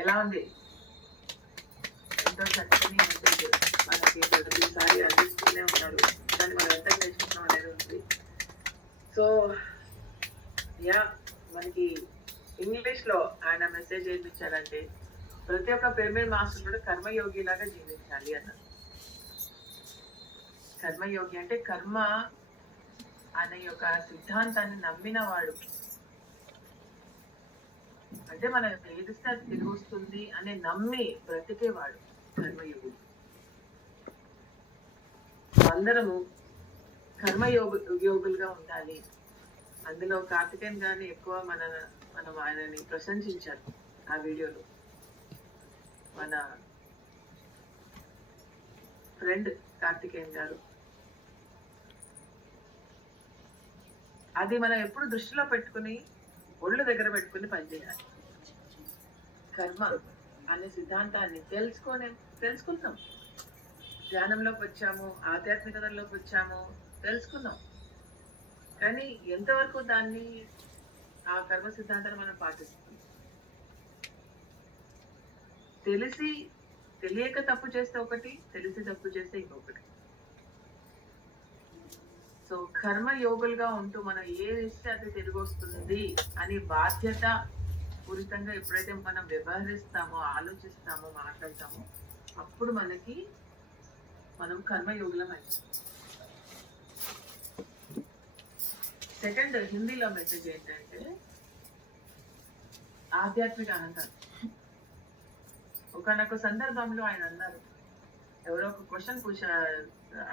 ఎలా ఉంది? ఎంతో చక్కని మెసేజ్ మనకి ప్రతిసారి అందిస్తూనే ఉంటారు. దాన్ని మనం ఎంత నేర్చుకుంటాం అనేది ఉంది. సో యా, మనకి ఇంగ్లీష్ లో ఆయన మెసేజ్ ఏమి ఇచ్చారంటే, ప్రతి ఒక్క పిరమిడ్ మాస్టర్ కూడా కర్మయోగి లాగా జీవించాలి అన్నారు. కర్మయోగి అంటే కర్మ అనే యొక్క సిద్ధాంతాన్ని నమ్మిన వాడు, అంటే మనం ఏదిస్తే అది తిరిగి వస్తుంది అని నమ్మి బ్రతికేవాడు కర్మయోగుడు. అందరము కర్మయోగులుగా ఉండాలి. అందులో కార్తికేయన్ గారిని ఎక్కువ మనం ఆయనని ప్రశంసించారు ఆ వీడియోలో. మన ఫ్రెండ్ కార్తికేయన్ గారు, అది మనం ఎప్పుడు దృష్టిలో పెట్టుకుని ఒళ్ళు దగ్గర పెట్టుకుని పనిచేయాలి. కర్మ అనే సిద్ధాంతాన్ని తెలుసుకుంటాం. ధ్యానంలోకి వచ్చాము, ఆధ్యాత్మికతలోకి వచ్చాము, తెలుసుకున్నాం. కానీ ఎంతవరకు దాన్ని ఆ కర్మ సిద్ధాంతాన్ని మనం పాటిస్తాం? తెలియక తప్పు చేస్తే ఒకటి, తెలిసి తప్పు చేస్తే ఇంకొకటి. సో కర్మ యోగులుగా ఉంటూ మనం ఏది ఇస్తే అది తిరిగి వస్తుంది అని బాధ్యత పూరితంగా ఎప్పుడైతే మనం వ్యవహరిస్తామో, ఆలోచిస్తామో, మాట్లాడతామో, అప్పుడు మనం కర్మయోగులం అవుతాం. సెకండ్, హిందీలో మెసేజ్ ఏంటంటే ఆధ్యాత్మిక అహంకారం. ఒకనొక సందర్భంలో ఆయన అన్నారు, ఎవరో ఒక క్వశ్చన్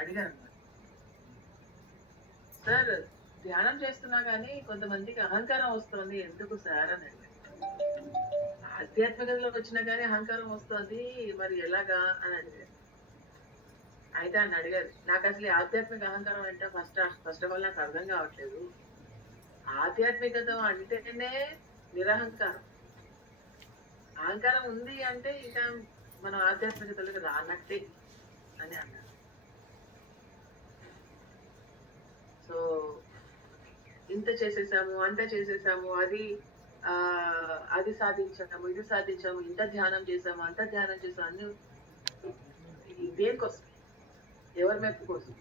అడిగారు, సార్ ధ్యానం చేస్తున్నా కానీ కొంతమందికి అహంకారం వస్తుంది, ఎందుకు సార్ అని అడిగారు. ఆధ్యాత్మికతలోకి వచ్చినా కానీ అహంకారం వస్తుంది, మరి ఎలాగా అని అడిగారు. అయితే ఆయన అడిగారు, నాకు అసలు ఆధ్యాత్మిక అహంకారం అంటే ఫస్ట్ ఆఫ్ ఆల్ నాకు అర్థం కావట్లేదు. ఆధ్యాత్మికత అంటేనే నిరహంకారం. అహంకారం ఉంది అంటే ఇంకా మనం ఆధ్యాత్మికతలకు రానట్టే అని అన్నారు. సో ఇంత చేసేసాము, అంత చేసేసాము, అది సాధించాము, ఇది సాధించాము, ఇంత ధ్యానం చేసాము, అంత ధ్యానం చేసాము, అన్ని దేనికోసం? ఎవరి మెప్పు కోసం?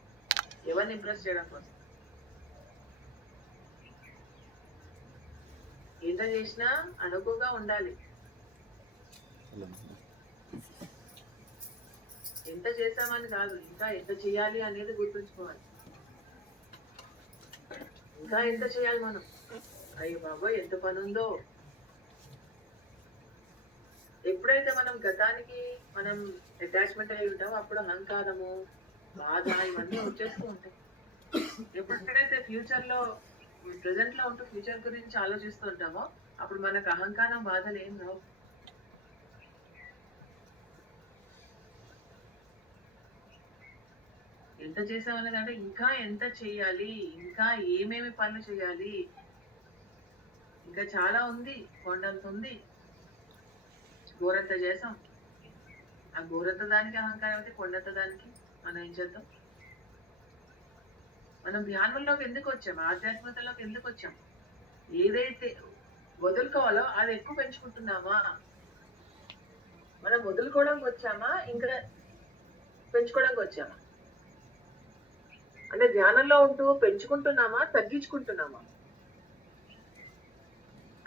ఎవరిని ఇంప్రెస్ చేయడం కోసం? ఎంత చేసినా అనుకుగా ఉండాలి. ఎంత చేసామని కాదు, ఇంకా ఎంత చేయాలి అనేది గుర్తుంచుకోవాలి. ఇంకా ఎంత చేయాలి మనం? అయ్యో బాబోయ్ ఎంత పని ఉందో. ఎప్పుడైతే మనం గతానికి మనం అటాచ్మెంట్ అయి ఉంటామో అప్పుడు అహంకారము, బాధ ఇవన్నీ వచ్చేస్తూ ఉంటాయి. ఎప్పుడైతే ఫ్యూచర్ లో, ప్రెసెంట్ లో ఉంటూ ఫ్యూచర్ గురించి ఆలోచిస్తూ ఉంటామో అప్పుడు మనకు అహంకారం, బాధలు ఏం రావు. ఎంత చేసామనేది అంటే ఇంకా ఎంత చేయాలి, ఇంకా ఏమేమి పనులు చేయాలి, ఇంకా చాలా ఉంది, కొండంత ఉంది. గోరంత చేసాం, ఆ గోరంత దానికి అహంకారం అయితే కొండంత దానికి మనం ఏం చేద్దాం? మనం ధ్యానంలోకి ఎందుకు వచ్చాం? ఆధ్యాత్మికతలోకి ఎందుకు వచ్చాం? ఏదైతే వదులుకోవాలో అది ఎక్కువ పెంచుకుంటున్నామా? మనం వదులుకోవడానికి వచ్చామా, ఇంకా పెంచుకోవడానికి వచ్చామా? అంటే ధ్యానంలో ఉంటూ పెంచుకుంటున్నామా, తగ్గించుకుంటున్నామా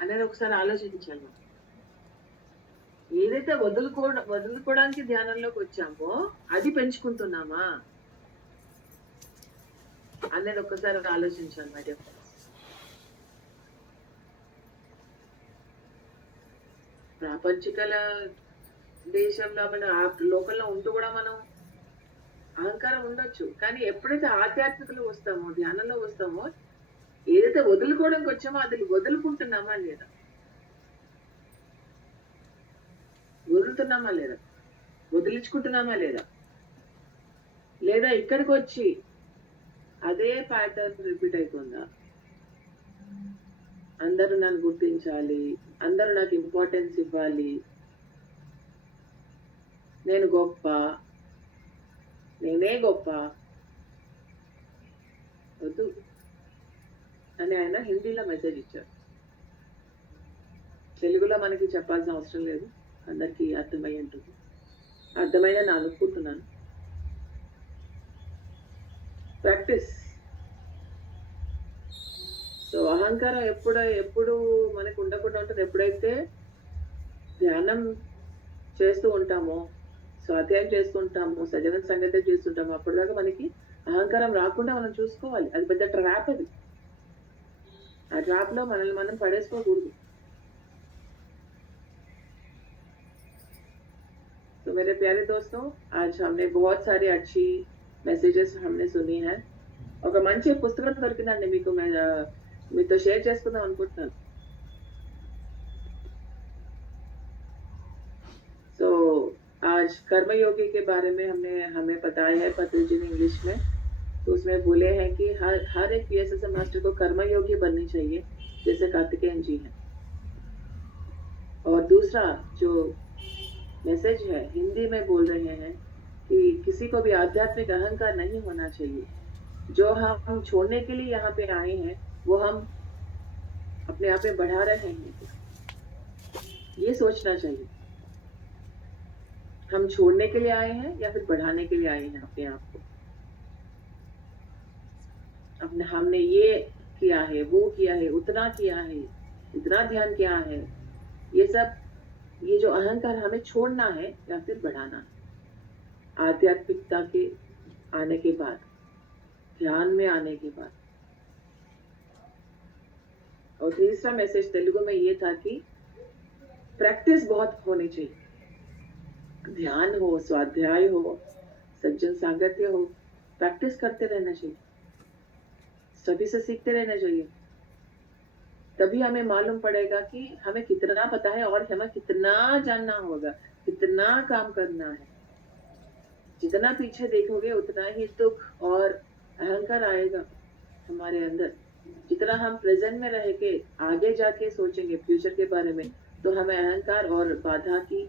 అనేది ఒకసారి ఆలోచించాలి. ఏదైతే వదులుకోవడానికి ధ్యానంలోకి వచ్చామో అది పెంచుకుంటున్నామా అనేది ఒక్కసారి ఆలోచించాలి మై డియర్ ఫ్రెండ్స్. ప్రాపంచికల దేశంలో మన లోకల్లో ఉంటూ కూడా మనం అహంకారం ఉండొచ్చు, కానీ ఎప్పుడైతే ఆధ్యాత్మికలో వస్తామో, ధ్యానంలో వస్తామో, ఏదైతే వదులుకోవడానికి వచ్చామో అది వదులుకుంటున్నామా లేదా? వదులుతున్నామా లేదా? వదిలించుకుంటున్నామా లేదా? లేదా ఇక్కడికి వచ్చి అదే ప్యాటర్న్ రిపీట్ అవుతుందా? అందరూ నన్ను గుర్తించాలి, అందరూ నాకు ఇంపార్టెన్స్ ఇవ్వాలి, నేను గొప్ప, నేనే గొప్ప, వద్దు అని ఆయన హిందీలో మెసేజ్ ఇచ్చారు. తెలుగులో మనకి చెప్పాల్సిన అవసరం లేదు. అందరికీ అర్థమై ఉంటుంది. అర్థమైందని అనుకుంటున్నాను. ప్రాక్టీస్. సో అహంకారం ఎప్పుడు మనకు ఉండకుండా ఉంటుంది. ఎప్పుడైతే ధ్యానం చేస్తూ ఉంటామో, స్వాధ్యాయం చేస్తుంటాము, సజన సంగతి చేస్తుంటాము, అప్పటిదాకా మనకి అహంకారం రాకుండా మనం చూసుకోవాలి. అది పెద్ద ట్రాప్. అది ఆ ट्रैप లో మనల్ని మనం పడేసుకోకూడదు. तो मेरे प्यारे दोस्तों, आज हमने बहुत सारी अच्छी మెసేజెస్ हमने सुनी है. ఒక మంచి పుస్తకం దొరికిందండి మీకు, మీతో షేర్ చేసుకుందాం అనుకుంటున్నాను. तो आज कर्मयोगी के बारे में हमें बताया है पतंजलि ने इंग्लिश में. तो उसमें बोले हैं कि हर एक पीएसएसएम मास्टर को कर्मयोगी बननी चाहिए, जैसे कार्तिकेयन जी हैं. और दूसरा जो मैसेज है हिंदी में बोल रहे हैं कि किसी को भी आध्यात्मिक अहंकार नहीं होना चाहिए. जो हम छोड़ने के लिए यहाँ पे आए हैं वो हम अपने आप में बढ़ा रहे हैं, ये सोचना चाहिए. हम छोड़ने के लिए आए हैं या फिर बढ़ाने के लिए आए हैं अपने आप को. हमने ये किया है, वो किया है, उतना किया है, इतना ध्यान किया है, ये सब, ये जो अहंकार हमें छोड़ना है या फिर बढ़ाना है. आध्यात्मिकता के आने के बाद, ध्यान में आने के बाद. और तीसरा मैसेज तेलुगु में ये था कि प्रैक्टिस बहुत होनी चाहिए. ध्यान हो, स्वाध्याय हो, सज्जन सांगत्य हो, प्रैक्टिस करते रहना चाहिए. सभी से सीखते रहना चाहिए. तभी हमें मालूम पड़ेगा कि हमें कितना पता है और हमें कितना जानना होगा, कितना काम करना है. जितना पीछे देखोगे उतना ही दुख और अहंकार आएगा हमारे अंदर. जितना हम प्रेजेंट में रह के आगे जाके सोचेंगे फ्यूचर के बारे में, तो हमें अहंकार और बाधा की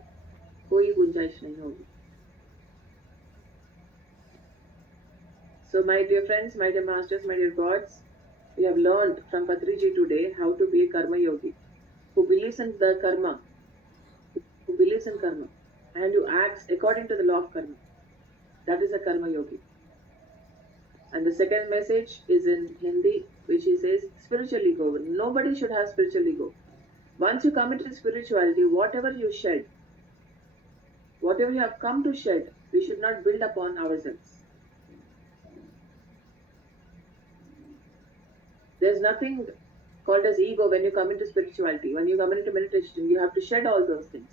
कोई गुंजाइश नहीं होगी. So my dear friends, my dear masters, my dear gods, we have learned from Patriji today how to be a karma yogi who believes in the karma, and who acts according to the law of karma. That is a karma yogi. And the second message is in Hindi, which he says spiritual ego. Nobody should have spiritual ego. Once you come into spirituality, whatever you shed, whatever you have come to shed, we should not build upon ourselves. There's nothing called as ego when you come into spirituality. When you come into meditation, you have to shed all those things.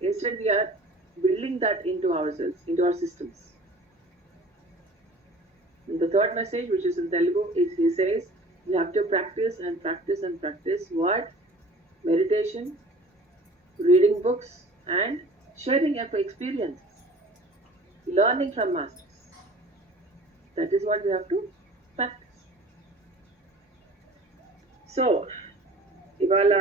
Instead, we are building that into ourselves, into our systems. And the third message, which is in Telugu, he says, we have to practice and practice and practice what? Meditation, reading books, and sharing your experiences, learning from masters. That is what we have to practice. So ఇవాళ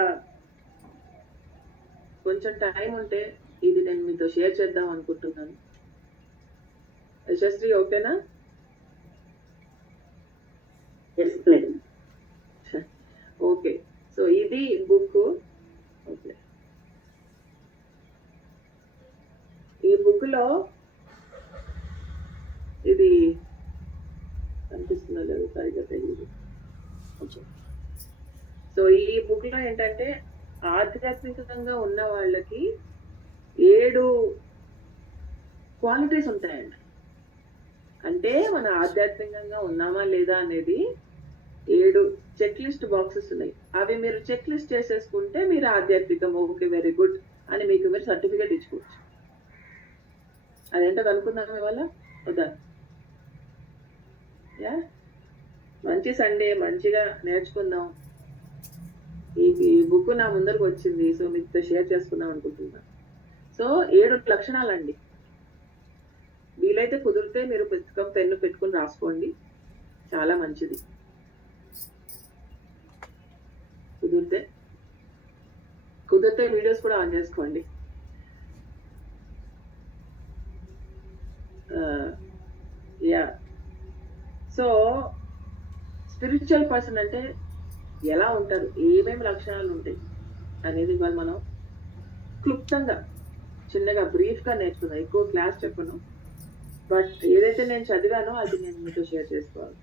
కొంచెం time ఉంటే ఇది నేను మీతో share చేద్దాం అనుకుంటున్నాను. యశస్వి ఓకేనా? Okay. So ఇది బుక్. ఓకే, ఈ బుక్ లో ఇది కనిపిస్తుందో లేదు సరిగ్గా తెలియదు. సో ఈ బుక్ లో ఏంటంటే ఆధ్యాత్మికంగా ఉన్న వాళ్ళకి 7 క్వాలిటీస్ ఉంటాయండి. అంటే మన ఆధ్యాత్మికంగా ఉన్నామా లేదా అనేది 7 చెక్ లిస్ట్ బాక్సెస్ ఉన్నాయి. అవి మీరు చెక్ లిస్ట్ చేసేసుకుంటే మీరు ఆధ్యాత్మికం, ఓకే వెరీ గుడ్ అని మీకు మీరు సర్టిఫికేట్ ఇచ్చుకోవచ్చు. అదేంటో కనుక్కుందాం ఇవాళ. వద్దా? యా, మంచి సండే, మంచిగా నేర్చుకుందాం. ఈ బుక్ నా ముందరకు వచ్చింది, సో మీతో షేర్ చేసుకుందాం అనుకుంటున్నా. సో 7 లక్షణాలండి. వీలైతే కుదిరితే మీరు పుస్తకం పెన్ను పెట్టుకుని రాసుకోండి, చాలా మంచిది. కుదిరితే వీడియోస్ కూడా ఆన్ చేసుకోండి. యా, సో స్పిరిచువల్ పర్సన్ అంటే ఎలా ఉంటారు, ఏమేమి లక్షణాలు ఉంటాయి అనేది ఇవాళ మనం క్లుప్తంగా చిన్నగా బ్రీఫ్గా నేర్చుకున్నాను, ఎక్కువ క్లాస్ చెప్పను, బట్ ఏదైతే నేను చదివానో అది నేను మీతో షేర్ చేసుకోవాలి.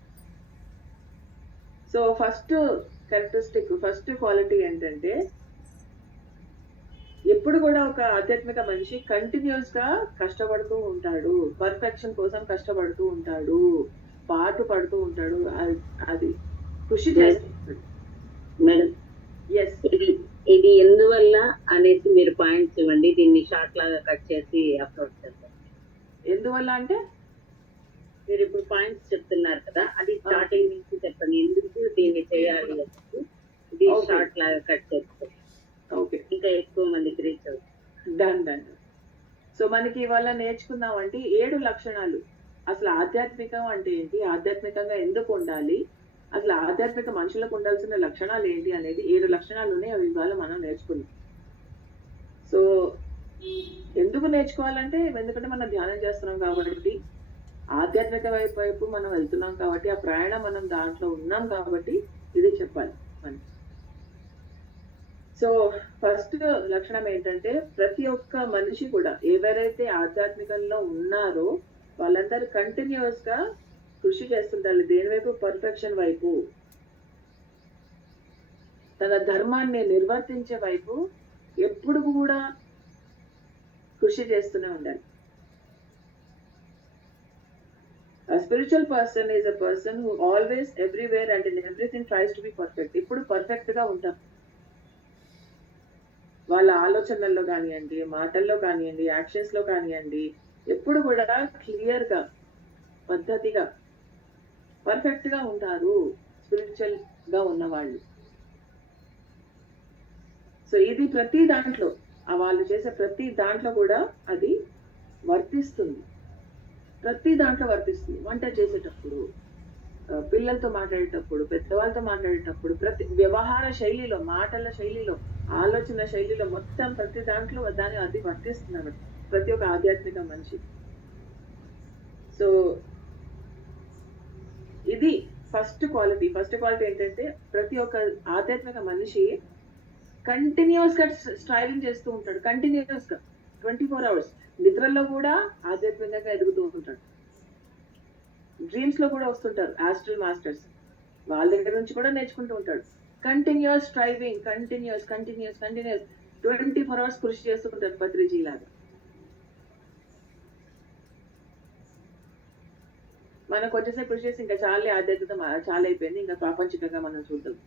So first characteristic, first quality ఏంటంటే ఎప్పుడు కూడా ఒక ఆధ్యాత్మిక మనిషి కంటిన్యూస్ గా కష్టపడుతూ ఉంటాడు, పర్ఫెక్షన్ కోసం కష్టపడుతూ ఉంటాడు, పాటు పడుతూ ఉంటాడు, అది కృషి చేస్తాడు. మేడం ఎస్, ఇది ఎందువల్ల అనేసి మీరు పాయింట్స్ ఇవ్వండి, దీన్ని షార్ట్ లాగా కట్ చేసి అప్లోడ్ చేద్దాం. ఎందువల్ల అంటే మీరు ఇప్పుడు పాయింట్స్ చెప్తున్నారు కదా, అది స్టార్టింగ్ నుంచి చెప్పండి, ఎందుకు దీన్ని చేయాలి అనేది. ఇది షార్ట్ లాగా కట్ చేస్తాం. ఓకే, ఇంకా ఎక్కువ మందికి రీచ్ అవుతుంది. డన్. సో మనకి ఇవాళ నేర్చుకుందాం అంటే 7 లక్షణాలు. అసలు ఆధ్యాత్మికం అంటే ఏంటి, ఆధ్యాత్మికంగా ఎందుకు ఉండాలి, అసలు ఆధ్యాత్మిక మనుషులకు ఉండాల్సిన లక్షణాలు ఏంటి అనేది 7 లక్షణాలు ఉన్నాయి. అవి ఇవాళ మనం నేర్చుకున్నాం. సో ఎందుకు నేర్చుకోవాలంటే, ఎందుకంటే మనం ధ్యానం చేస్తున్నాం కాబట్టి, ఆధ్యాత్మిక వైపు మనం వెళ్తున్నాం కాబట్టి, ఆ ప్రయాణం మనం దాంట్లో ఉన్నాం కాబట్టి ఇది చెప్పాలి మనం. సో ఫస్ట్ లక్షణం ఏంటంటే, ప్రతి ఒక్క మనిషి కూడా ఎవరైతే ఆధ్యాత్మికంలో ఉన్నారో వాళ్ళందరూ కంటిన్యూస్ గా కృషి చేస్తుంటారు. దేని వైపు? పర్ఫెక్షన్ వైపు, తన ధర్మాన్ని నిర్వర్తించే వైపు ఎప్పుడు కూడా కృషి చేస్తూనే ఉండాలి. A spiritual person is a person who always, everywhere and in everything tries to be perfect. ఇప్పుడు పర్ఫెక్ట్ గా ఉంటాం. వాళ్ళ ఆలోచనల్లో కానివ్వండి, మాటల్లో కానివ్వండి, యాక్షన్స్ లో కానివ్వండి, ఎప్పుడు కూడా క్లియర్ గా, పద్ధతిగా, పర్ఫెక్ట్ గా ఉంటారు స్పిరిచువల్ గా ఉన్నవాళ్ళు. సో ఇది ప్రతి దాంట్లో, వాళ్ళు చేసే ప్రతి దాంట్లో కూడా అది వర్తిస్తుంది. ప్రతి దాంట్లో వర్తిస్తుంది. వంట చేసేటప్పుడు, పిల్లలతో మాట్లాడేటప్పుడు, పెద్దవాళ్ళతో మాట్లాడేటప్పుడు, ప్రతి వ్యవహార శైలిలో, మాటల శైలిలో, ఆలోచన శైలిలో, మొత్తం ప్రతి దాంట్లో దాన్ని అది వర్తిస్తుంది ప్రతి ఒక్క ఆధ్యాత్మిక మనిషి. సో ఇది ఫస్ట్ క్వాలిటీ. ఫస్ట్ క్వాలిటీ ఏంటంటే, ప్రతి ఒక్క ఆధ్యాత్మిక మనిషి కంటిన్యూస్ గా స్ట్రైవింగ్ చేస్తూ ఉంటాడు. కంటిన్యూస్ గా 24 hours నిద్రల్లో కూడా ఆధ్యాత్మికంగా ఎదుగుతూ ఉంటాడు. డ్రీమ్స్ లో కూడా వస్తుంటారు ఆస్ట్రల్ మాస్టర్స్, వాళ్ళ దగ్గర నుంచి కూడా నేర్చుకుంటూ ఉంటాడు. కంటిన్యూస్ స్ట్రైవింగ్, కంటిన్యూస్ 24 hours కృషి చేస్తూ ఉంటారు, పత్రిజీ లాగా. మనం కొంచెంసేపు కృషి చేసి ఇంకా చాలా ఆధ్యాత్మికత చాలా అయిపోయింది, ఇంకా ప్రాపంచికంగా మనం చూద్దాం.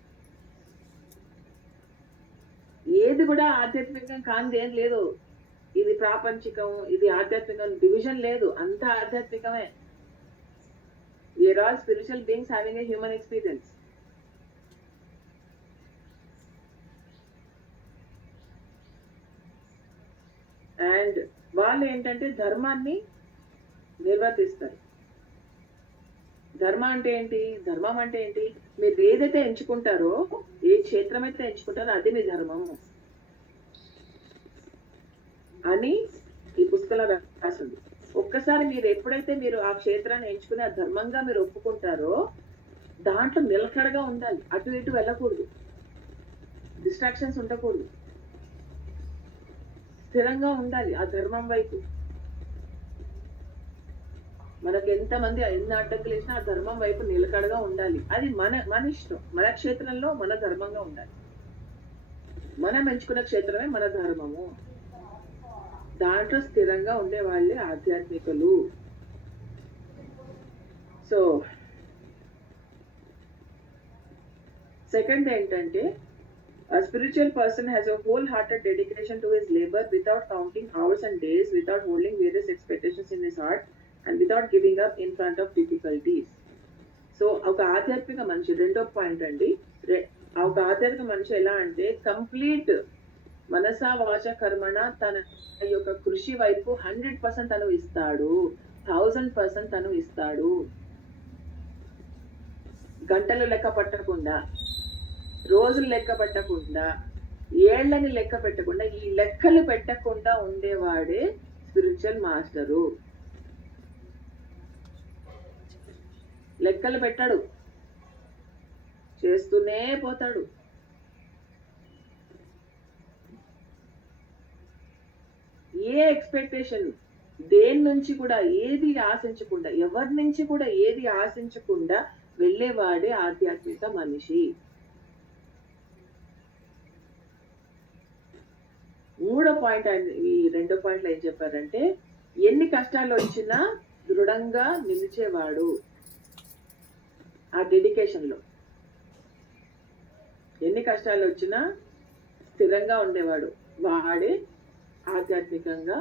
ఏది కూడా ఆధ్యాత్మికం కానిది ఏం లేదు. ఇది ప్రాపంచికం, ఇది ఆధ్యాత్మికం, డివిజన్ లేదు, అంతా ఆధ్యాత్మికమే. We are all spiritual beings having a human experience. And వాళ్ళు ఏంటంటే ధర్మాన్ని నిర్వర్తిస్తారు. ధర్మం అంటే ఏంటి? ధర్మం అంటే ఏంటి? మీరు ఏదైతే ఎంచుకుంటారో, ఏ క్షేత్రం అయితే ఎంచుకుంటారో అది మీ ధర్మము అని ఈ పుస్తకంలో రాసింది. ఒక్కసారి మీరు ఎప్పుడైతే మీరు ఆ క్షేత్రాన్ని ఎంచుకుని ఆ ధర్మంగా మీరు ఒప్పుకుంటారో, దాంట్లో నిలకడగా ఉండాలి, అటు ఇటు వెళ్ళకూడదు, డిస్ట్రాక్షన్స్ ఉండకూడదు, స్థిరంగా ఉండాలి ఆ ధర్మం వైపు. మనకు ఎంతమంది ఎన్ని అడ్డంకులు వేసినా ఆ ధర్మం వైపు నిలకడగా ఉండాలి. అది మన ఇష్టం. మన క్షేత్రంలో మన ధర్మంగా ఉండాలి. మనం ఎంచుకున్న క్షేత్రమే మన ధర్మము. దాంట్లో స్థిరంగా ఉండే వాళ్ళే ఆధ్యాత్మికులు. సో సెకండ్ ఏంటంటే, a spiritual person has a wholehearted dedication to his labor without counting hours and days, without holding various expectations in his heart, and without giving up in front of difficulties. So ఒక ఆధ్యాత్మిక మనిషి, రెండో point అండి, ఒక ఆధ్యాత్మిక మనిషి ఎలా అంటే, కంప్లీట్ మనసా వాచ కర్మణ తన యొక్క కృషి వైపు 100% తను ఇస్తాడు, 1000% తను ఇస్తాడు. గంటలు లెక్క పట్టకుండా, రోజులు లెక్క పెట్టకుండా, ఏళ్లని లెక్క పెట్టకుండా, ఈ లెక్కలు పెట్టకుండా ఉండేవాడే స్పిరిచువల్ మాస్టరు. లెక్కలు పెట్టాడు, చేస్తూనే పోతాడు. ఏ ఎక్స్పెక్టేషన్, దేని నుంచి కూడా ఏది ఆశించకుండా, ఎవరి నుంచి కూడా ఏది ఆశించకుండా వెళ్ళేవాడే ఆధ్యాత్మిక మనిషి. మూడో పాయింట్ ఈ రెండో పాయింట్లో ఏం చెప్పారంటే, ఎన్ని కష్టాలు వచ్చినా దృఢంగా నిలిచేవాడు. ఆ డెడికేషన్ లో ఎన్ని కష్టాలు వచ్చినా స్థిరంగా ఉండేవాడు, వాడే ఆధ్యాత్మికంగా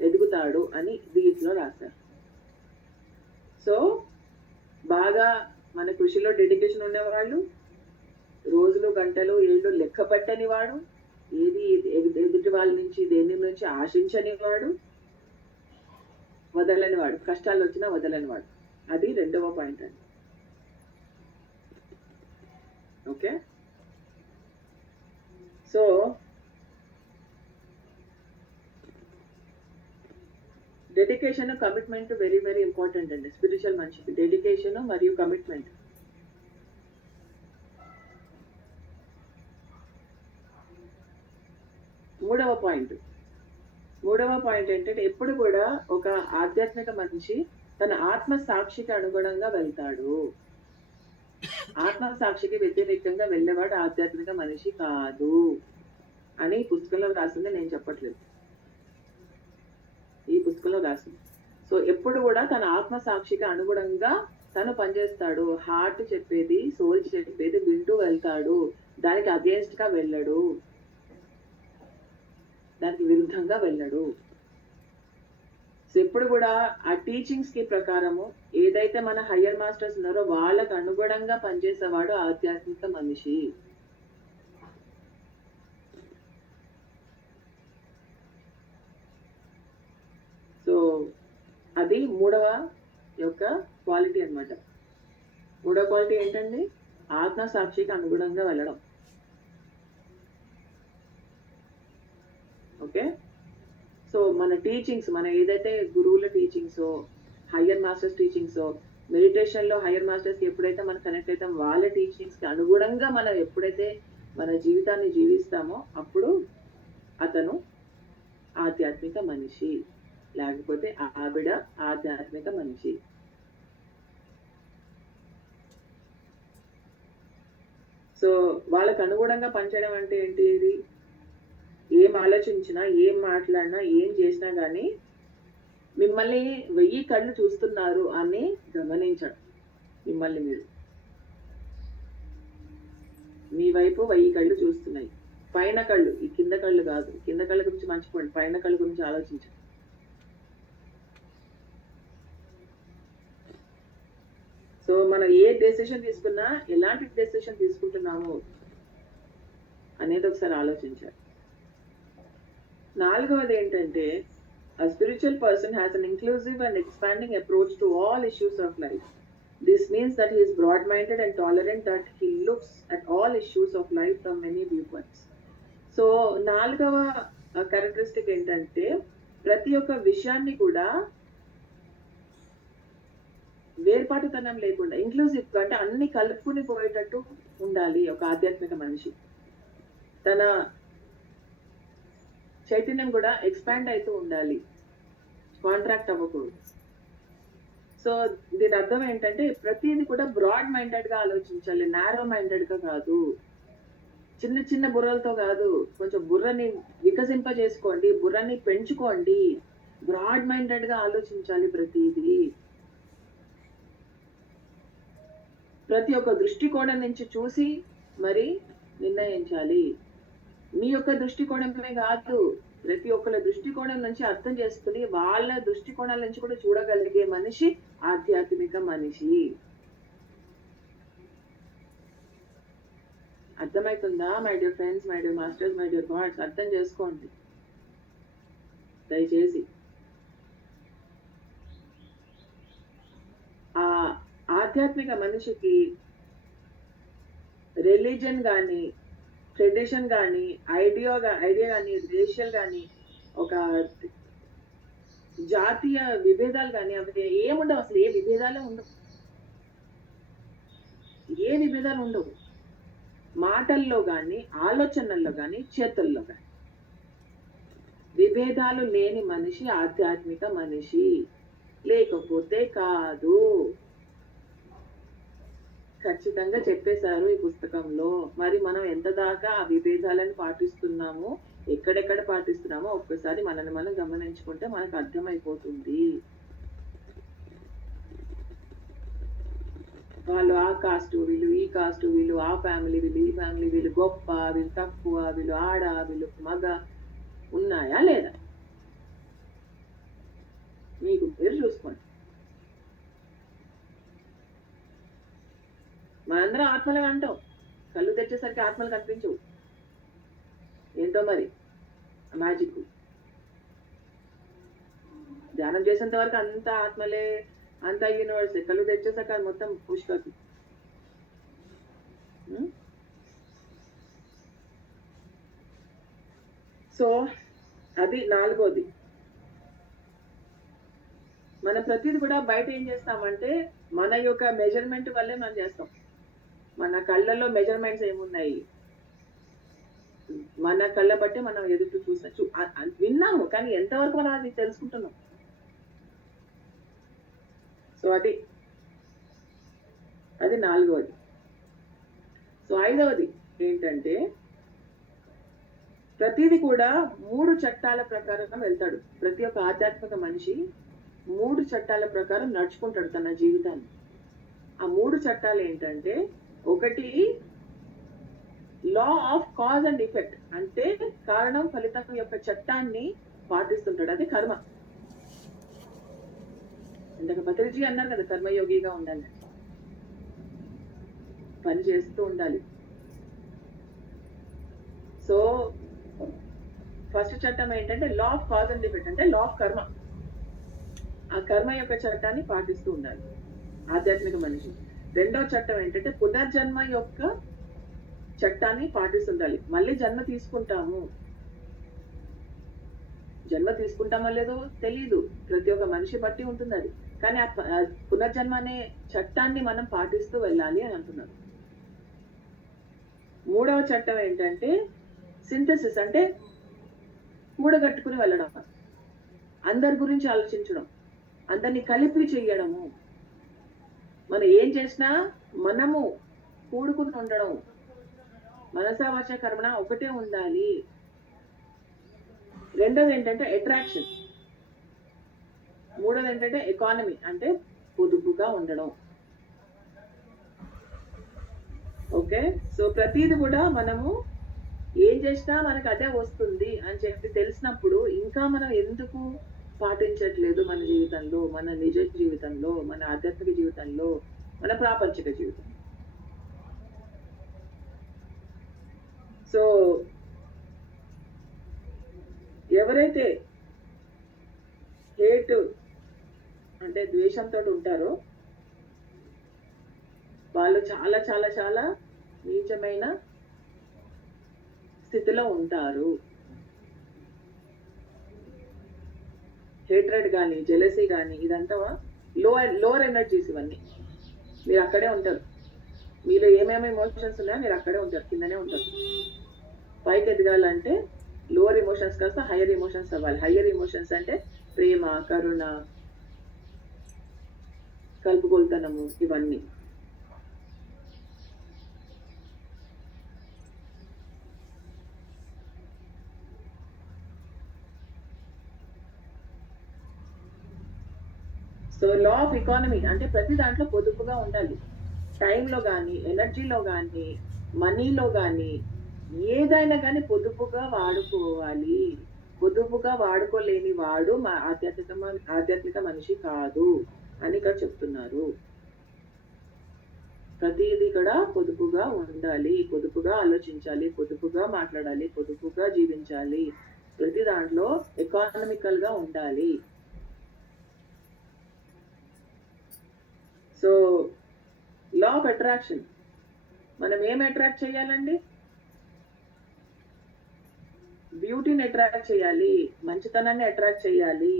ఎదుగుతాడు అని దీంట్లో రాశారు. సో బాగా మన కృషిలో డెడికేషన్ ఉండేవాళ్ళు, రోజులు గంటలు ఏళ్ళు లెక్క పెట్టని వాడు, ఏది ఎదుటి వాళ్ళ నుంచి దేని నుంచి ఆశించని వాడు, వదలని వాడు, కష్టాలు వచ్చినా వదలని వాడు. అది రెండవ పాయింట్ అండి. Okay, so dedication commitment very very important అండి. స్పిరిచువల్ మనిషికి డెడికేషన్ మరియు కమిట్మెంట్. మూడవ పాయింట్ ఏంటంటే, ఎప్పుడు కూడా ఒక ఆధ్యాత్మిక మనిషి తన ఆత్మ సాక్షికి అనుగుణంగా వెళ్తాడు. ఆత్మ సాక్షికి వ్యతిరేకంగా వెళ్ళేవాడు ఆధ్యాత్మిక మనిషి కాదు అని పుస్తకంలో రాసింది, నేను చెప్పట్లేదు, ఈ పుస్తకంలో రాసింది. సో ఎప్పుడు కూడా తన ఆత్మ సాక్షికి అనుగుణంగా తను పనిచేస్తాడు. హార్ట్ చెప్పేది, సోల్ చెప్పేది వింటూ వెళ్తాడు. దానికి అగేన్స్ట్ గా వెళ్ళడు, దానికి విరుద్ధంగా వెళ్ళడు. సో ఎప్పుడు కూడా ఆ టీచింగ్స్ కి ప్రకారము ఏదైతే మన హయ్యర్ మాస్టర్స్ ఉన్నారో వాళ్ళకు అనుగుణంగా పనిచేసేవాడు ఆధ్యాత్మిక మనిషి. సో అది మూడవ యొక్క క్వాలిటీ అన్నమాట. మూడవ క్వాలిటీ ఏంటండి? ఆత్మ సాక్షికి అనుగుణంగా వెళ్ళడం. ఓకే, సో మన టీచింగ్స్, మన ఏదైతే గురువుల teachings, higher masters teachings, meditation లో హయ్యర్ మాస్టర్స్ కి ఎప్పుడైతే మనం కనెక్ట్ అవుతాం, వాళ్ళ టీచింగ్స్ కి అనుగుణంగా మనం ఎప్పుడైతే మన జీవితాన్ని జీవిస్తామో అప్పుడు అతను ఆధ్యాత్మిక మనిషి, లేకపోతే ఆవిడ ఆధ్యాత్మిక మనిషి. సో వాళ్ళకు అనుగుణంగా పనిచేయడం అంటే ఏంటి? ఇది ఏం ఆలోచించినా, ఏం మాట్లాడినా, ఏం చేసినా కానీ మిమ్మల్ని 1000 కళ్ళు చూస్తున్నారు అని గమనించడం. మిమ్మల్ని మీరు, మీ వైపు 1000 కళ్ళు చూస్తున్నాయి. పైన కళ్ళు, ఈ కింద కళ్ళు కాదు. కింద కళ్ళ గురించి మర్చిపోండి, పైన కళ్ళు గురించి ఆలోచించండి. సో మనం ఏ డెసిషన్ తీసుకున్నా ఎలాంటి డెసిషన్ తీసుకుంటున్నాము అనేది ఒకసారి ఆలోచించాలి. నాలుగవది ఏంటంటే, a spiritual person has an inclusive and expanding approach to all issues of life. This means that he is broad-minded and tolerant, that he looks at all issues of life from many viewpoints. So నాలుగవ characteristic ఏంటంటే, ప్రతి ఒక్క విషయాన్ని కూడా వేర్పాటుతనం లేకుండా, inclusive అంటే అన్ని కలుపుకుని పోయేటట్టు ఉండాలి ఒక ఆధ్యాత్మిక మనిషి. తన చైతన్యం కూడా ఎక్స్పాండ్ అవుతూ ఉండాలి, కాంట్రాక్ట్ అవ్వకూడదు. సో దీని అర్థం ఏంటంటే, ప్రతిదీ కూడా బ్రాడ్ మైండెడ్ గా ఆలోచించాలి, నారో మైండెడ్ గా కాదు, చిన్న చిన్న బుర్రలతో కాదు. కొంచెం బుర్రని వికసింపజేసుకోండి, బుర్రని పెంచుకోండి, బ్రాడ్ మైండెడ్ గా ఆలోచించాలి. ప్రతి ఒక్క దృష్టికోణం నుంచి చూసి మరి నిర్ణయించాలి. మీ యొక్క దృష్టికోణమే కాదు, ప్రతి ఒక్కళ్ళ దృష్టికోణం నుంచి అర్థం చేసుకుని వాళ్ళ దృష్టికోణాల నుంచి కూడా చూడగలిగే మనిషి ఆధ్యాత్మిక మనిషి. అర్థమవుతుందా my dear friends, my dear masters, my dear God's? అర్థం చేసుకోండి దయచేసి. ఆ ఆధ్యాత్మిక మనిషికి రిలీజన్ కానీ, ట్రెడిషన్ కానీ, ఐడియా కానీ, రేషియల్ కానీ, ఒక జాతీయ విభేదాలు కానీ అవి ఏముండవు. అసలు ఏ విభేదాలు ఉండవు. మాటల్లో కానీ, ఆలోచనల్లో కానీ, చేతుల్లో కానీ. విభేదాలు లేని మనిషి ఆధ్యాత్మిక మనిషి, లేకపోతే కాదు. ఖచ్చితంగా చెప్పేశారు ఈ పుస్తకంలో. మరి మనం ఎంత దాకా ఆ విభేదాలను పాటిస్తున్నాము, ఎక్కడెక్కడ పాటిస్తున్నామో ఒక్కసారి మనల్ని మనం గమనించుకుంటే మనకు అర్థమైపోతుంది. వాళ్ళు ఆ కాస్ట్, వీళ్ళు ఈ కాస్ట్, వీళ్ళు ఆ ఫ్యామిలీ, వీళ్ళు ఈ ఫ్యామిలీ, వీళ్ళు గొప్ప, వీళ్ళు తక్కువ, వీళ్ళు ఆడ, వీళ్ళు మగ, ఉన్నాయా లేదా? మీకు మీరు చూసుకోండి. మనందరం ఆత్మలే అంటాం, కళ్ళు తెచ్చేసరికి ఆత్మలు కనిపించవు. ఏంటో మరి మ్యాజిక్. ధ్యానం చేసేంత వరకు అంత ఆత్మలే, అంత యూనివర్సే. కళ్ళు తెచ్చేసాక అది మొత్తం పుష్పకి. సో అది 4వది. మన ప్రతిది కూడా బయట ఏం చేస్తామంటే మన యొక్క మెజర్మెంట్ వల్లే మనం చేస్తాం. మన కళ్ళల్లో మెజర్మెంట్స్ ఏమున్నాయి, మన కళ్ళ బట్టి మనం ఎదుటి విన్నాము, కానీ ఎంతవరకు మనం అది తెలుసుకుంటున్నాం. సో అది 4వది. సో 5వది ఏంటంటే ప్రతిది కూడా 3 చట్టాల ప్రకారం వెళ్తాడు. ప్రతి ఒక్క ఆధ్యాత్మిక మనిషి 3 చట్టాల ప్రకారం నడుచుకుంటాడు తన జీవితాన్ని. ఆ 3 చట్టాలు ఏంటంటే, ఒకటి law of cause and effect, అంటే కారణం ఫలితం యొక్క చట్టాన్ని పాటిస్తుంటాడు. అది కర్మ. ఇందాక పత్రిజీ అన్నారు కదా, కర్మయోగిగా ఉండాలి, పని చేస్తూ ఉండాలి. సో ఫస్ట్ చట్టం ఏంటంటే law of cause and effect, అంటే లా ఆఫ్ కర్మ. ఆ కర్మ యొక్క చట్టాన్ని పాటిస్తూ ఉండాలి ఆధ్యాత్మిక మనిషి. రెండో చట్టం ఏంటంటే పునర్జన్మ యొక్క చట్టాన్ని పాటిస్తుండాలి. మళ్ళీ జన్మ తీసుకుంటాము, జన్మ తీసుకుంటామో లేదో తెలీదు, ప్రతి ఒక్క మనిషి బట్టి ఉంటుంది అది. కానీ ఆ పునర్జన్మ అనే చట్టాన్ని మనం పాటిస్తూ వెళ్ళాలి అని అంటున్నారు. మూడవ చట్టం ఏంటంటే సింథసిస్, అంటే కూడగట్టుకుని వెళ్ళడం, అందరి గురించి ఆలోచించడం, అందరినీ కలిపి చెయ్యడము. మనం ఏం చేసినా మనము కూడుకుని ఉండడం, మనసా వాచ కర్మణ ఒకటే ఉండాలి. రెండోది ఏంటంటే అట్రాక్షన్. మూడోది ఏంటంటే ఎకానమీ, అంటే పొదుపుగా ఉండడం. ఓకే, సో ప్రతిది కూడా మనము ఏం చేసినా మనకు అదే వస్తుంది అని చెప్పి తెలిసినప్పుడు ఇంకా మనం ఎందుకు పాటించట్లేదు మన జీవితంలో, మన నిజ జీవితంలో, మన ఆధ్యాత్మిక జీవితంలో, మన ప్రాపంచిక జీవితం. సో ఎవరైతే హేట్ అంటే ద్వేషంతో ఉంటారో వాళ్ళు చాలా చాలా చాలా నీచమైన స్థితిలో ఉంటారు. హేట్రెడ్ కానీ, జెలసీ కానీ, ఇదంతా లోవర్ ఎనర్జీస్. ఇవన్నీ మీరు అక్కడే ఉంటారు. మీలో ఏమేమి ఎమోషన్స్ ఉన్నాయో మీరు అక్కడే ఉంటారు, కిందనే ఉంటారు. పైకి ఎదగాలంటే లోవర్ ఎమోషన్స్ కాస్త హయ్యర్ ఎమోషన్స్ అవ్వాలి. హయ్యర్ ఎమోషన్స్ అంటే ప్రేమ, కరుణ, కలుపుకొల్తనము, ఇవన్నీ. సో లా ఆఫ్ ఎకానమీ అంటే ప్రతి దాంట్లో పొదుపుగా ఉండాలి. టైంలో కానీ, ఎనర్జీలో కానీ, మనీలో కానీ, ఏదైనా కానీ పొదుపుగా వాడుకోవాలి. పొదుపుగా వాడుకోలేని వాడు మా ఆధ్యాత్మిక మనిషి కాదు అని ఇక్కడ చెప్తున్నారు. ప్రతిదీ కూడా పొదుపుగా ఉండాలి, పొదుపుగా ఆలోచించాలి, పొదుపుగా మాట్లాడాలి, పొదుపుగా జీవించాలి. ప్రతి దాంట్లో ఎకానమికల్ గా ఉండాలి. సో లా ఆఫ్ అట్రాక్షన్, మనం ఏం అట్రాక్ట్ చేయాలండి? బ్యూటీని అట్రాక్ట్ చేయాలి, మంచితనాన్ని అట్రాక్ట్ చేయాలి,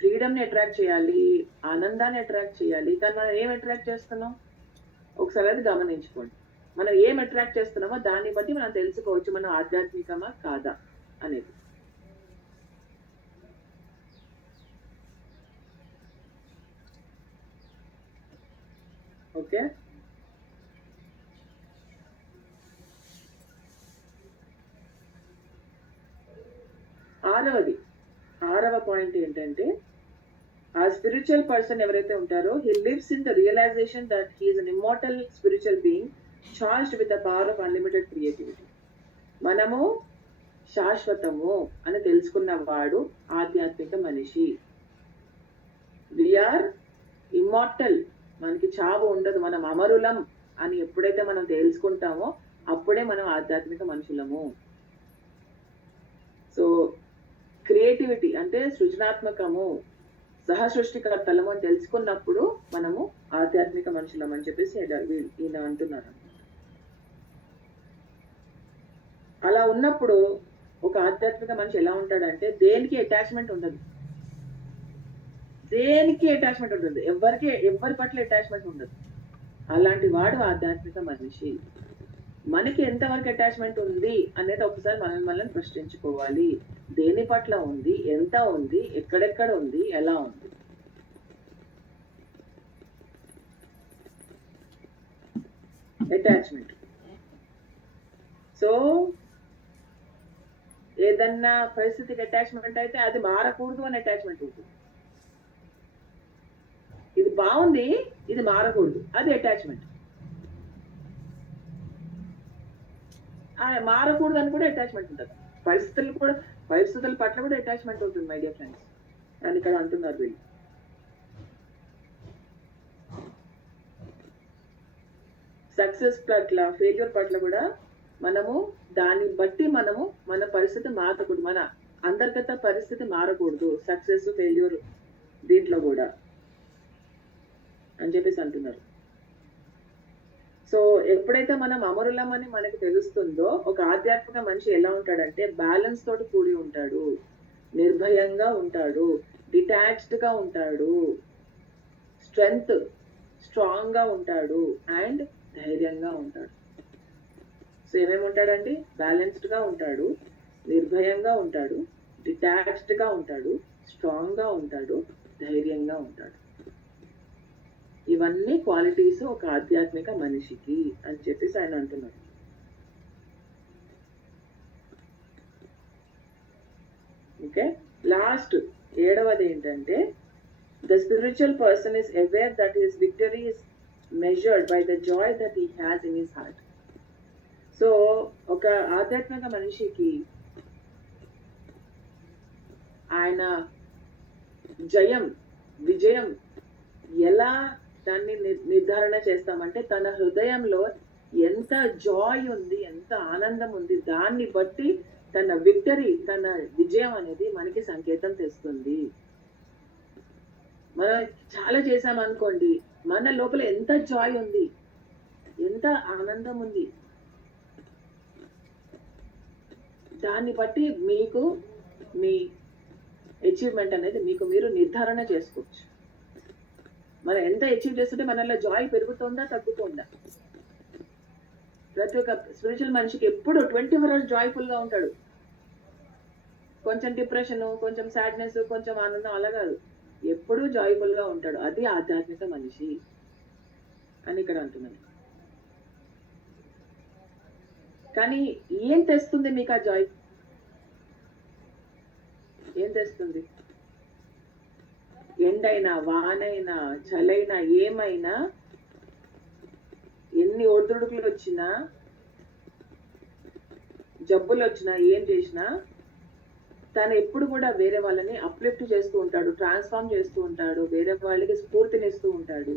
ఫ్రీడమ్ని అట్రాక్ట్ చేయాలి, ఆనందాన్ని అట్రాక్ట్ చేయాలి. కానీ మనం ఏం అట్రాక్ట్ చేస్తున్నాం ఒకసారి అది గమనించుకోండి. మనం ఏం అట్రాక్ట్ చేస్తున్నామో దాన్ని బట్టి మనం తెలుసుకోవచ్చు మనం ఆధ్యాత్మికమా కాదా అనేది. ఓకే, ఆరవ పాయింట్ ఏంటంటే ఆ స్పిరిచువల్ పర్సన్ ఎవరైతే ఉంటారో he lives in the realization that he is an immortal spiritual being charged with the power of unlimited creativity. మనము శాశ్వతము అని తెలుసుకున్న వాడు ఆధ్యాత్మిక మనిషి. వీఆర్ ఇమ్మోర్టల్, మనకి చావు ఉండదు, మనం అమరులం అని ఎప్పుడైతే మనం తెలుసుకుంటామో అప్పుడే మనం ఆధ్యాత్మిక మనుషులము. సో క్రియేటివిటీ అంటే సృజనాత్మకము, సహసృష్టికర్తలము అని తెలుసుకున్నప్పుడు మనము ఆధ్యాత్మిక మనుషులం అని చెప్పేసి ఈయన అంటున్నారు. అలా ఉన్నప్పుడు ఒక ఆధ్యాత్మిక మనిషి ఎలా ఉంటాడంటే దేనికి అటాచ్మెంట్ ఉండదు, ఎవరి పట్ల అటాచ్మెంట్ ఉండదు. అలాంటి వాడు ఆధ్యాత్మిక మనిషి. మనకి ఎంతవరకు అటాచ్మెంట్ ఉంది అనేది ఒకసారి మనల్ని ప్రశ్నించుకోవాలి. దేని పట్ల ఉంది, ఎంత ఉంది, ఎక్కడెక్కడ ఉంది, ఎలా ఉంది. అటాచ్మెంట్. సో ఏదన్నా పరిస్థితికి అటాచ్మెంట్ అయితే అది మారకూడదు అని అటాచ్మెంట్ ఉంటుంది. ఇది బాగుంది, ఇది మారకూడదు, అది అటాచ్మెంట్. మారకూడదు అని కూడా అటాచ్మెంట్ ఉంటుంది. పరిస్థితుల పట్ల కూడా అటాచ్మెంట్ ఉంటుంది మై డియర్ ఫ్రెండ్స్ అని ఇక్కడ అంటున్నారు వీళ్ళు. సక్సెస్ పట్ల, ఫెయిల్యూర్ పట్ల కూడా మనము దాన్ని బట్టి మనము మన పరిస్థితి మారకూడదు, మన అంతర్గత పరిస్థితి మారకూడదు సక్సెస్ ఫెయిల్యూర్ దీంట్లో కూడా అని చెప్పేసి అంటున్నారు. సో ఎప్పుడైతే మనం అమరులమని మనకు తెలుస్తుందో ఒక ఆధ్యాత్మిక మనిషి ఎలా ఉంటాడంటే బ్యాలెన్స్ తోటి కూడి ఉంటాడు, నిర్భయంగా ఉంటాడు, డిటాచ్డ్ గా ఉంటాడు, స్ట్రాంగ్ గా ఉంటాడు అండ్ ధైర్యంగా ఉంటాడు. సో ఏమేమి ఉంటాడండి? బ్యాలెన్స్డ్ గా ఉంటాడు, నిర్భయంగా ఉంటాడు, డిటాచ్డ్ గా ఉంటాడు, స్ట్రాంగ్ గా ఉంటాడు, ధైర్యంగా ఉంటాడు. ఇవన్నీ క్వాలిటీస్ ఒక ఆధ్యాత్మిక మనిషికి అని చెప్పేసి ఆయన అంటున్నారు. ఓకే, లాస్ట్ 7వది ఏంటంటే the spiritual person is aware that his victory is measured by the Joy that he has in his heart. So ఒక ఆధ్యాత్మిక మనిషికి ఆయన విజయం ఎలా దాన్ని నిర్ధారణ చేస్తామంటే తన హృదయంలో ఎంత జాయ్ ఉంది, ఎంత ఆనందం ఉంది, దాన్ని బట్టి తన విక్టరీ, తన విజయం అనేది మనకి సంకేతం తెస్తుంది. మనం చాలా చేసామనుకోండి, మన లోపల ఎంత జాయ్ ఉంది, ఎంత ఆనందం ఉంది, దాన్ని బట్టి మీకు మీ అచీవ్మెంట్ అనేది మీకు మీరు నిర్ధారణ చేసుకోవచ్చు. మనం ఎంత అచీవ్ చేస్తుంటే మనలో జాయ్ పెరుగుతుందా తగ్గుతుందా? ప్రతి ఒక్క స్పిరిచువల్ మనిషికి ఎప్పుడు 24 hours జాయ్ఫుల్ గా ఉంటాడు. కొంచెం డిప్రెషన్, కొంచెం సాడ్నెస్, కొంచెం ఆనందం అలా కాదు, ఎప్పుడూ జాయ్ఫుల్ గా ఉంటాడు. అది ఆధ్యాత్మిక మనిషి అని ఇక్కడ అంటున్నాను. కానీ ఏం తెస్తుంది మీకు ఆ జాయ్? ఏం తెస్తుంది? ఎండైనా, వానైనా, చలైనా, ఏమైనా, ఎన్ని ఒడిదుడుకులు వచ్చినా, జబ్బులు వచ్చినా, ఏం చేసినా తను ఎప్పుడు కూడా వేరే వాళ్ళని అప్లిఫ్ట్ చేస్తూ ఉంటాడు, ట్రాన్స్ఫార్మ్ చేస్తూ ఉంటాడు, వేరే వాళ్ళకి స్ఫూర్తినిస్తూ ఉంటాడు,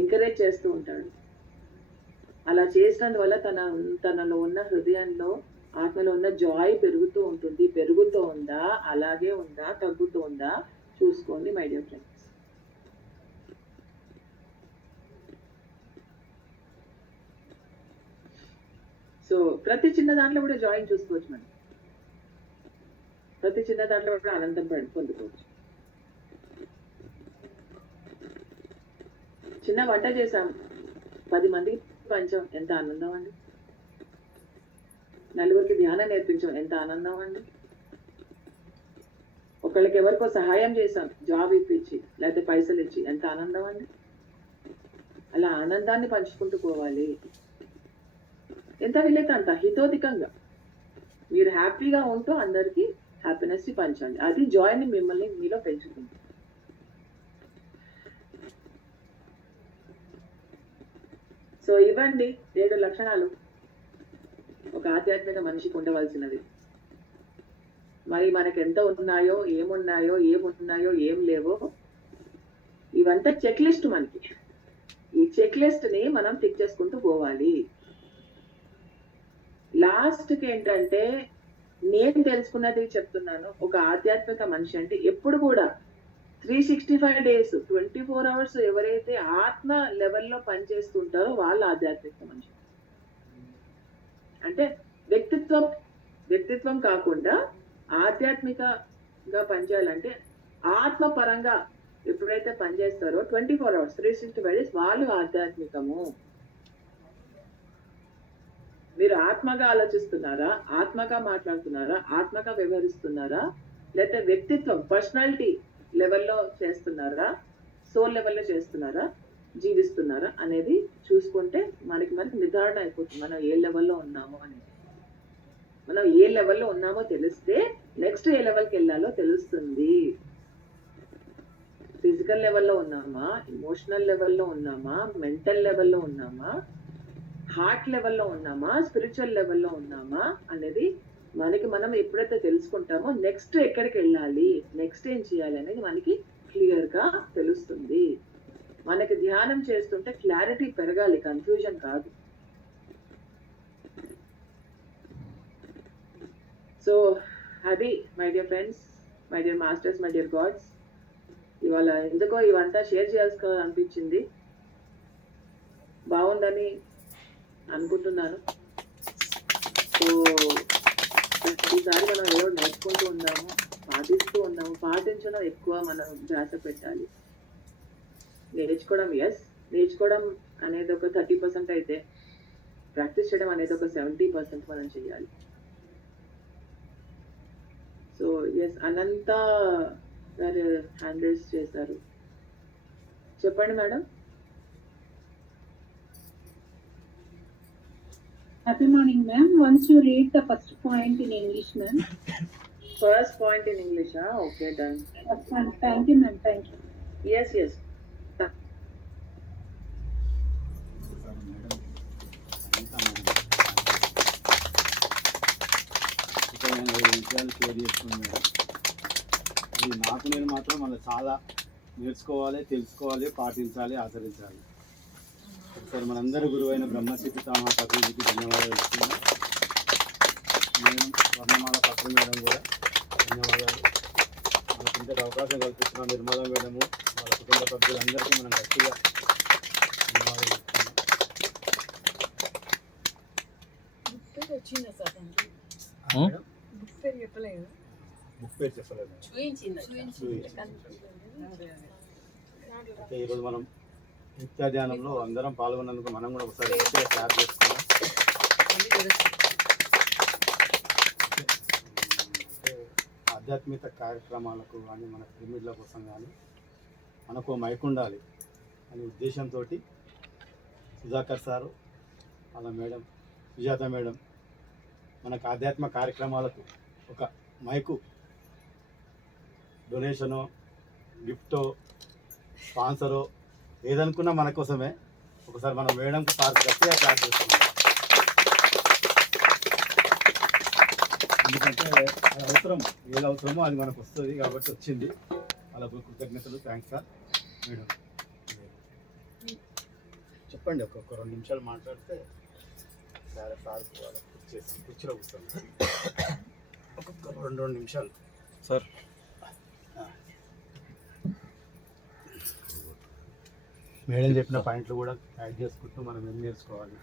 ఎంకరేజ్ చేస్తూ ఉంటాడు. అలా చేసినందువల్ల తనలో ఉన్న హృదయంలో, ఆత్మలో ఉన్న జాయ్ పెరుగుతూ ఉంటుంది. పెరుగుతోందా, అలాగే ఉందా, తగ్గుతోందా చూసుకోండి మై డియర్ ఫ్రెండ్స్. సో ప్రతి చిన్న దాంట్లో కూడా జాయిన్ చూసుకోవచ్చు మనం, ప్రతి చిన్న దాంట్లో కూడా ఆనందం పొందుకోవచ్చు. చిన్న వంట చేసాం, 10 మందికి పంచాం, ఎంత ఆనందం అండి. నలుగురికి ధ్యానం నేర్పించాం, ఎంత ఆనందం అండి. ఒకళ్ళకి ఎవరికో సహాయం చేసాం, జాబ్ ఇప్పించి లేకపోతే పైసలు ఇచ్చి, ఎంత ఆనందం అండి. అలా ఆనందాన్ని పంచుకుంటూ పోవాలి. ఎంత వీలైతే అంత హితోధికంగా మీరు హ్యాపీగా ఉంటూ అందరికీ హ్యాపీనెస్ ని పంచండి. అది జాయ్ని మిమ్మల్ని మీలో పెంచుతుంది. సో ఇవ్వండి 7 లక్షణాలు ఒక ఆధ్యాత్మిక మనిషికి ఉండవలసినవి. మరి మనకి ఎంత ఉన్నాయో ఏం లేవో ఇవంతా చెక్ లిస్ట్ మనకి. ఈ చెక్ లిస్ట్ ని మనం టిక్ చేసుకుంటూ పోవాలి. లాస్ట్ కి ఏంటంటే నేను తెలుసుకున్నది చెప్తున్నాను. ఒక ఆధ్యాత్మిక మనిషి అంటే ఎప్పుడు కూడా 365 days 24 hours ఎవరైతే ఆత్మ లెవెల్లో పనిచేస్తుంటారో వాళ్ళు ఆధ్యాత్మిక మనిషి. అంటే వ్యక్తిత్వం కాకుండా ఆధ్యాత్మికగా పనిచేయాలంటే ఆత్మ పరంగా ఎప్పుడైతే పనిచేస్తారో 24 hours 365 days వాళ్ళు ఆధ్యాత్మికము. మీరు ఆత్మగా ఆలోచిస్తున్నారా, ఆత్మగా మాట్లాడుతున్నారా, ఆత్మగా వ్యవహరిస్తున్నారా, లేకపోతే వ్యక్తిత్వం పర్సనాలిటీ లెవెల్లో చేస్తున్నారా, సోల్ లెవెల్లో చేస్తున్నారా, జీవిస్తున్నారా అనేది చూసుకుంటే మనకి నిర్ధారణ అయిపోతుంది మనం ఏ లెవెల్లో ఉన్నామో అనేది. మనం ఏ లెవెల్లో ఉన్నామో తెలిస్తే నెక్స్ట్ ఏ లెవెల్కి వెళ్ళాలో తెలుస్తుంది. ఫిజికల్ లెవెల్లో ఉన్నామా, ఎమోషనల్ లెవెల్లో ఉన్నామా, మెంటల్ లెవెల్లో ఉన్నామా, హార్ట్ లెవెల్లో ఉన్నామా, స్పిరిచువల్ లెవెల్లో ఉన్నామా అనేది మనకి మనం ఎప్పుడైతే తెలుసుకుంటామో నెక్స్ట్ ఎక్కడికి వెళ్ళాలి, నెక్స్ట్ ఏం చేయాలి అనేది మనకి క్లియర్ గా తెలుస్తుంది. మనకి ధ్యానం చేస్తుంటే క్లారిటీ పెరగాలి, కన్ఫ్యూజన్ కాదు. సో అది my dear friends, my dear masters, my dear God's, ఇవాళ ఎందుకో ఇవంతా షేర్ చేయాల్సుకోవాలనిపించింది. బాగుందని అనుకుంటున్నాను. సో ఈసారి మనం ఏదో నేర్చుకుంటూ ఉన్నాము, పాటిస్తూ ఉన్నాము. పాటించడం ఎక్కువ మనం ధ్యాస పెట్టాలి. నేర్చుకోవడం అనేది ఒక 30% అయితే ప్రాక్టీస్ చేయడం అనేది ఒక 70% మనం చేయాలి. సో ఎస్, అనంత గారు హ్యాండ్ రైజ్ చేశారు. చెప్పండి madam. Happy morning, ma'am. Once you read the first point in English, ma'am. First point in English, okay, done. Thank you, ma'am. Thank you. Yes. విషయాలు షేర్ చేసుకున్నాను. అది నాకు నేను మాత్రం మళ్ళీ చాలా నేర్చుకోవాలి, తెలుసుకోవాలి, పాటించాలి, ఆచరించాలి. ఒకసారి మనందరి గురువైన బ్రహ్మశ్రీ పితామహ పత్రిజీకి ధన్యవాదాలు ఇస్తున్నాను. నేను వర్ణమాల పత్రి మేడం కూడా ధన్యవాదాలు. మనకు ఇంతటి అవకాశం కల్పిస్తున్న నిర్మలా మేడము, వాళ్ళ కుటుంబ సభ్యులందరికీ మనం గట్టిగా ధన్యవాదాలు ఇస్తున్నాం. బుక్ పేరు చెప్పలేదు. అయితే ఈరోజు మనం నిత్య ధ్యానంలో అందరం పాల్గొన్నందుకు మనం కూడా ఒకసారి తయారు చేసుకున్నాం. ఆధ్యాత్మిక కార్యక్రమాలకు కానీ మన పిరమిడ్ల కోసం కానీ మనకు మైక్ ఉండాలి అనే ఉద్దేశంతో సుధాకర్ సారు, వాళ్ళ మేడం సుజాత మేడం మనకు ఆధ్యాత్మిక కార్యక్రమాలకు ఒక మైకు డొనేషనో, గిఫ్టో, స్పాన్సరో ఏదనుకున్నా మన కోసమే. ఒకసారి మనం మేడంకు సార్ గట్టిగా క్లాస్ చేస్తున్నాం. ఎందుకంటే అది అవసరం, ఏది అవసరమో అది మనకు వస్తుంది కాబట్టి వచ్చింది. వాళ్ళకు కృతజ్ఞతలు. Thanks sir. మేడం చెప్పండి, ఒక్కొక్క 2 నిమిషాలు మాట్లాడితే సరే సార్ కుర్చీలో కూర్చోండి. ఒక్కొక్క 2 నిమిషాలు సార్. మేడం చెప్పిన పాయింట్లు కూడా యాడ్ చేసుకుంటూ మనం ఏం నేర్చుకోవాలి.